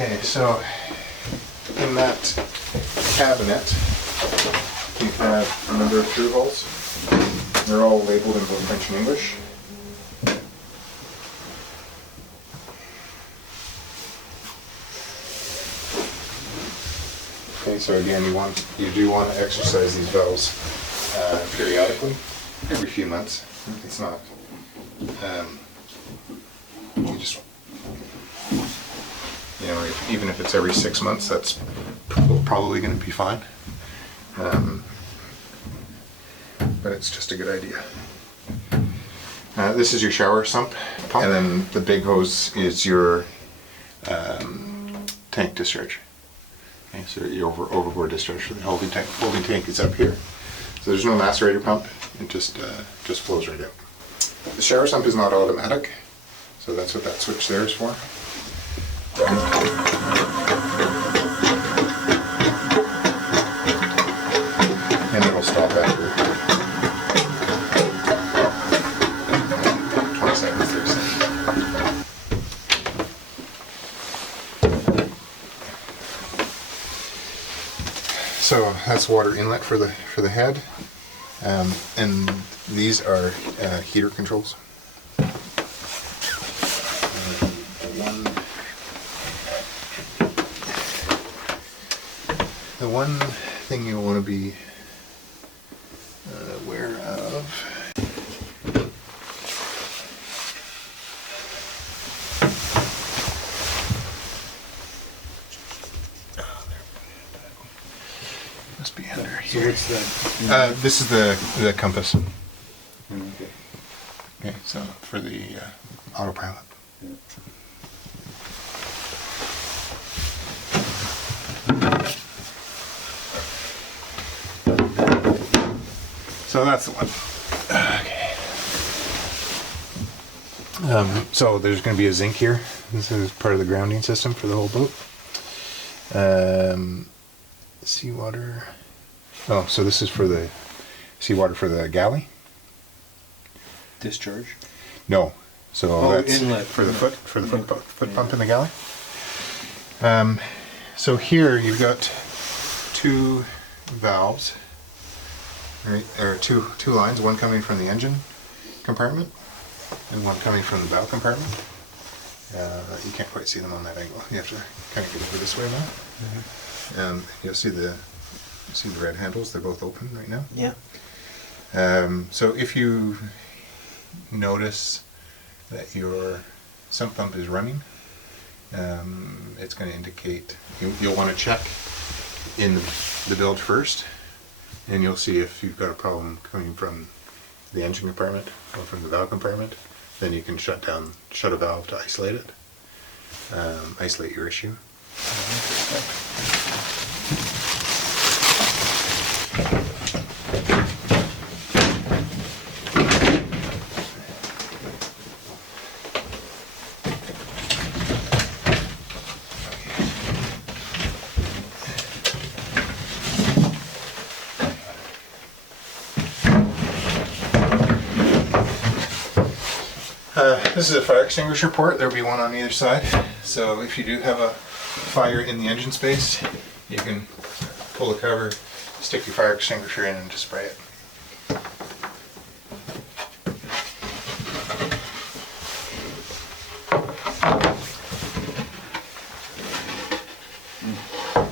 Okay, so in that cabinet you have a number of through holes. They're all labeled in both French and English. Okay, so again, you do want to exercise these valves periodically, every few months. It's not. You just, even if it's every 6 months, that's probably going to be fine. But it's just a good idea. This is your shower sump pump, and then the big hose is your tank discharge. Okay, so your overboard discharge for the holding tank is up here. So there's no macerator pump; it just flows right out. The shower sump is not automatic, so that's what that switch there is for. And it'll stop after 20 seconds, 30 seconds. So that's water inlet for the head, and these are heater controls. The one thing you'll want to be aware of must be under here. So what's that? This is the compass. Okay. Okay, so for the autopilot. Yeah. So that's the one. Okay. So there's going to be a zinc here. This is part of the grounding system for the whole boat. Seawater. Oh, so this is for the seawater for the galley? Discharge? No. So that's inlet for the foot pump in the galley. So here you've got two valves. Right, or two lines, one coming from the engine compartment and one coming from the bow compartment. You can't quite see them on that angle. You have to kind of get over this way now. Mm-hmm. You'll see the red handles. They're both open right now. Yeah. So if you notice that your sump pump is running, it's going to indicate you'll want to check in the bilge first. And you'll see if you've got a problem coming from the engine compartment or from the valve compartment, then you can shut a valve to isolate it, isolate your issue. This is a fire extinguisher port. There'll be one on either side. So if you do have a fire in the engine space, you can pull the cover, stick your fire extinguisher in, and just spray it.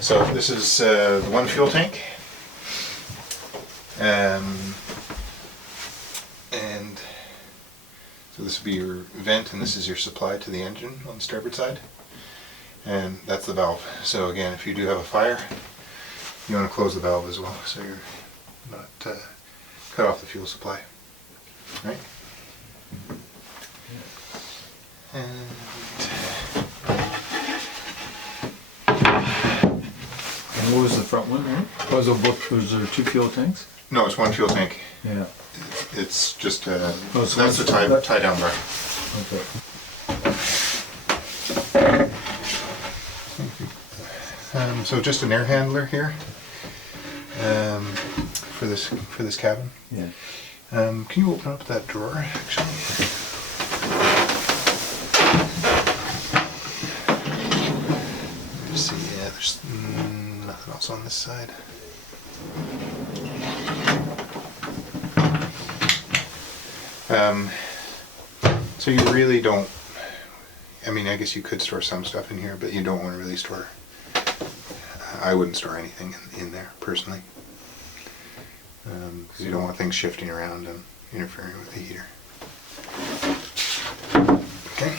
So this is the one fuel tank. And so this would be your vent, and this is your supply to the engine on the starboard side. And that's the valve. So again, if you do have a fire, you want to close the valve as well, so you're not cut off the fuel supply. Right? And what was the front one? Was there two fuel tanks? no, it's one fuel tank. Yeah. It's just so that's the tie down bar. Okay. So just an air handler here for this cabin. Yeah. Can you open up that drawer actually? this side. So you really don't, I mean, I guess you could store some stuff in here, but you don't want to really store, I wouldn't store anything in there personally. Because you don't want things shifting around and interfering with the heater. Okay.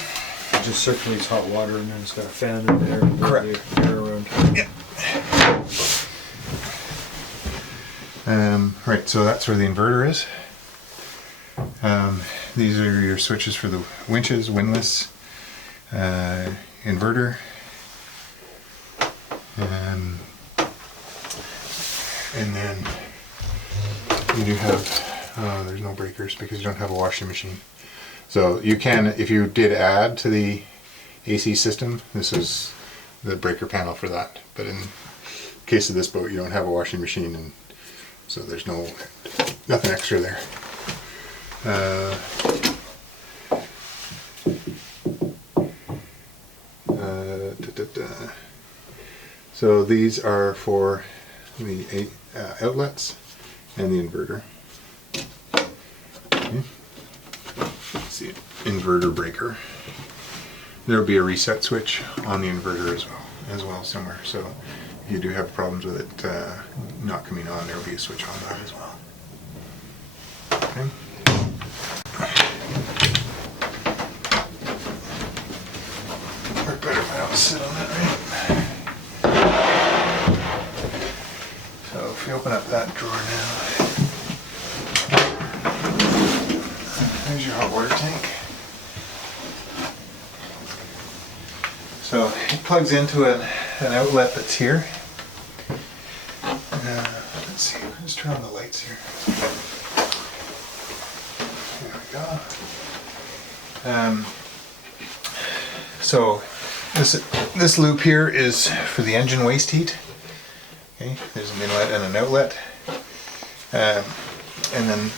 It just circulates hot water and then it's got a fan in there. Correct. Air around. Yeah. Right, so that's where the inverter is. These are your switches for the winches, windlass, inverter. And then you do have, there's no breakers because you don't have a washing machine. So you can, if you did add to the AC system, this is the breaker panel for that. But in case of this boat, you don't have a washing machine, and so there's nothing extra there. So these are for the outlets and the inverter. Okay. Let's see, inverter breaker. There will be a reset switch on the inverter as well somewhere. So if you do have problems with it not coming on, there will be a switch on that as well. Okay. Work better if I don't sit on it, right? So if you open up that drawer now, there's your hot water tank. So it plugs into an outlet that's here. Let's see, let's turn on the lights here. There we go. So this loop here is for the engine waste heat. Okay, there's an inlet and an outlet. And then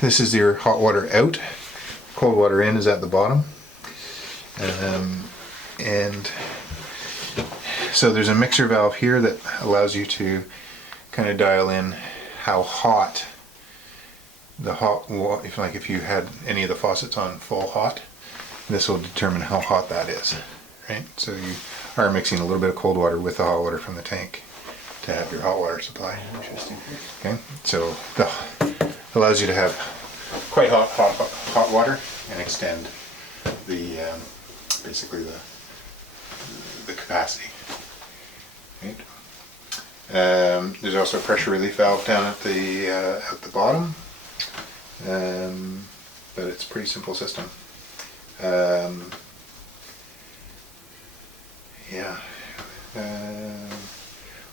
this is your hot water out. Cold water in is at the bottom. And so there's a mixer valve here that allows you to kind of dial in how hot the if you had any of the faucets on full hot, this will determine how hot that is, right? So you are mixing a little bit of cold water with the hot water from the tank to have your hot water supply. Interesting. Okay, so that allows you to have quite hot water and extend the basically the capacity. Right. There's also a pressure relief valve down at the bottom, but it's a pretty simple system.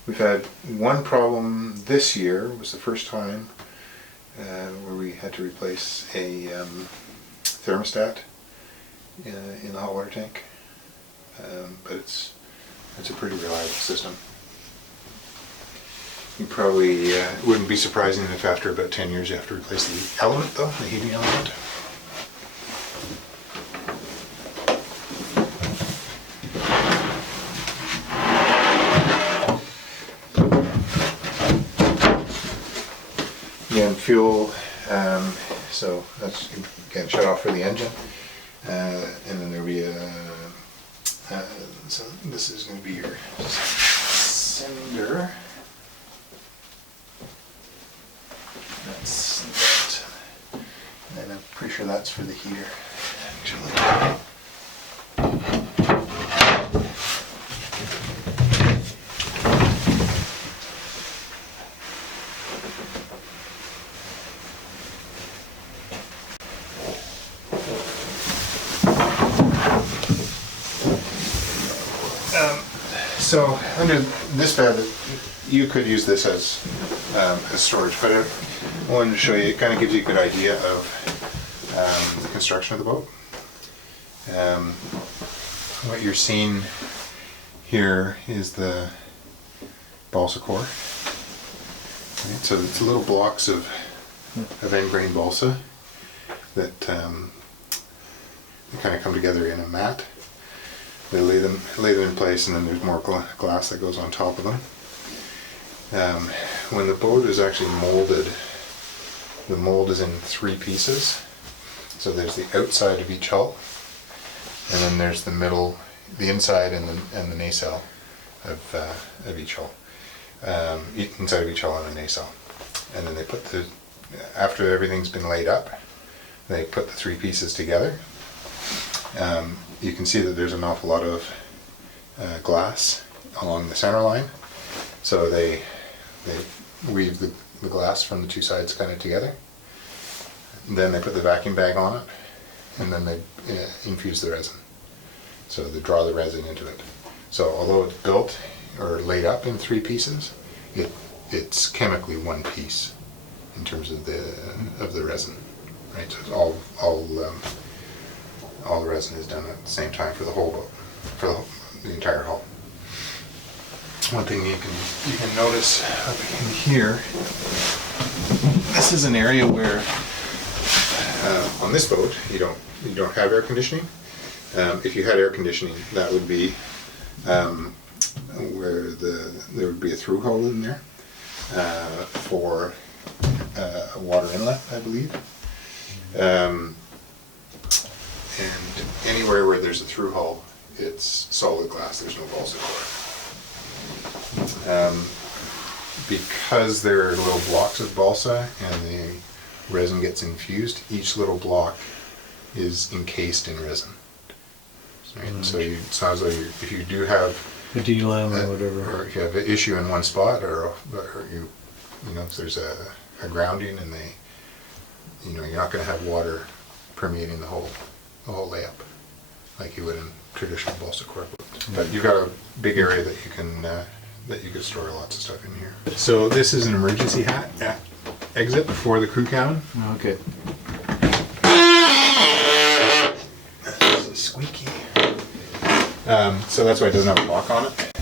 We've had one problem this year. It was the first time where we had to replace a thermostat in the hot water tank, but it's a pretty reliable system. You probably wouldn't be surprising if after about 10 years you have to replace the element, though, the heating element. Again, fuel, so that's again shut off for the engine, and then there'll be so this is going to be your sender. That's that, and I'm pretty sure that's for the heater, actually. So under this bed, you could use this as storage, but I wanted to show you, it kind of gives you a good idea of the construction of the boat. What you're seeing here is the balsa core. Right, so it's little blocks of end-grain balsa that they kind of come together in a mat. They lay them in place, and then there's more glass that goes on top of them. When the boat is actually molded, the mold is in 3 pieces. So there's the outside of each hull, and then there's the middle, the inside, and the nacelle of each hull. Inside of each hull and the nacelle. And then they put after everything's been laid up, they put the 3 pieces together. You can see that there's an awful lot of glass along the center line. So they weave the glass from the 2 sides kind of together. Then they put the vacuum bag on it, and then they infuse the resin. So they draw the resin into it. So although it's built or laid up in 3 pieces, it's chemically 1 piece in terms of the resin, right? So it's all the resin is done at the same time for the whole boat, for the entire hull. One thing you can notice up in here, this is an area where on this boat you don't have air conditioning. If you had air conditioning, that would be where there would be a through hole in there for a water inlet, I believe. And anywhere where there's a through hole, it's solid glass. There's no balsa core. Because there are little blocks of balsa and the resin gets infused, each little block is encased in resin. Right? So it's not as though if you do have A D-lam or whatever. or if you have an issue in one spot, or you know if there's a grounding and you're not going to have water permeating the whole layup like you would in traditional balsa core boats. But you've got a big area that you could store lots of stuff in here. So this is an emergency exit for the crew cabin. Okay. This is squeaky. So that's why it doesn't have a lock on it.